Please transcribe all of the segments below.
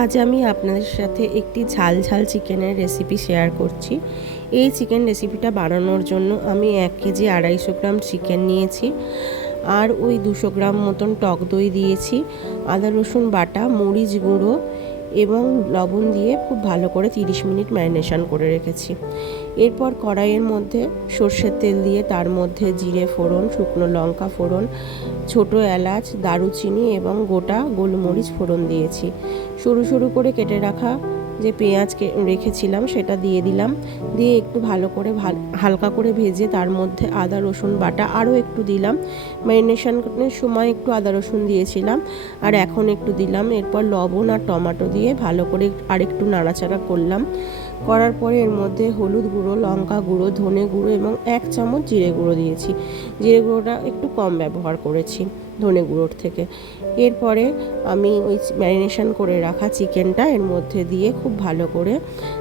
আজ আমি আপনাদের সাথে একটি ঝাল ঝাল চিকেনের রেসিপি শেয়ার করছি। এই চিকেন রেসিপিটা বানানোর জন্য আমি 1 কেজি 250 গ্রাম চিকেন নিয়েছি, আর ওই 200 গ্রাম মতন টক দই দিয়েছি, আদা রসুন বাটা, মরিচ গুঁড়ো এবং লবণ দিয়ে খুব ভালো করে 30 মিনিট ম্যারিনেশন করে রেখেছি। এরপর কড়াইয়ের মধ্যে সর্ষের তেল দিয়ে তার মধ্যে জিরে ফোড়ন, শুকনো লঙ্কা ফোড়ন, ছোটো এলাচ, দারুচিনি এবং গোটা গোলমরিচ ফোড়ন দিয়েছি। সরু সরু করে কেটে রাখা যে পেঁয়াজ রেখেছিলাম সেটা দিয়ে দিলাম। দিয়ে একটু ভালো করে হালকা করে ভেজে তার মধ্যে আদা রসুন বাটা আরও একটু দিলাম। ম্যারিনেশনের সময় একটু আদা রসুন দিয়েছিলাম, আর এখন একটু দিলাম। এরপর লবণ আর টমেটো দিয়ে ভালো করে আরেকটু নাড়াচাড়া করলাম। করার পরে এর মধ্যে হলুদ গুঁড়ো, লঙ্কা গুঁড়ো, ধনে গুঁড়ো এবং 1 চামচ জিরে গুঁড়ো দিয়েছি। জিরে গুঁড়োটা একটু কম ব্যবহার করেছি ধনে গুঁড়োর থেকে। এরপরে আমি ওই ম্যারিনেশন করে রাখা চিকেনটা এর মধ্যে দিয়ে খুব ভালো করে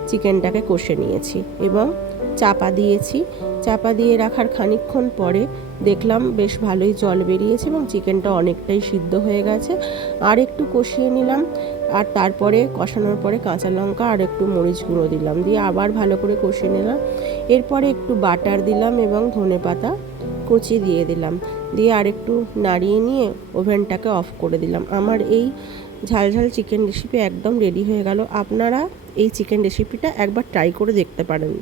চিকেনটাকে কষে নিয়েছি এবং চাপা দিয়েছি। চাপা দিয়ে রাখার খানিকক্ষণ পরে দেখলাম বেশ ভালোই জল বেরিয়েছে এবং চিকেনটা অনেকটাই সিদ্ধ হয়ে গেছে। আর একটু কষিয়ে নিলাম, আর তারপরে কষানোর পরে কাঁচা লঙ্কা আর একটু মরিচ গুঁড়ো দিলাম, দিয়ে আবার ভালো করে কষিয়ে নিলাম। এরপরে একটু বাটার দিলাম এবং ধনেপাতা কুচি দিয়ে দিলাম, দিয়ে আর একটু নাড়িয়ে নিয়ে ওভেনটাকে অফ করে দিলাম। আমার এই ঝাল ঝাল চিকেন রেসিপি একদম রেডি হয়ে গেল। আপনারা এই চিকেন রেসিপিটা একবার ট্রাই করে দেখতে পারেন।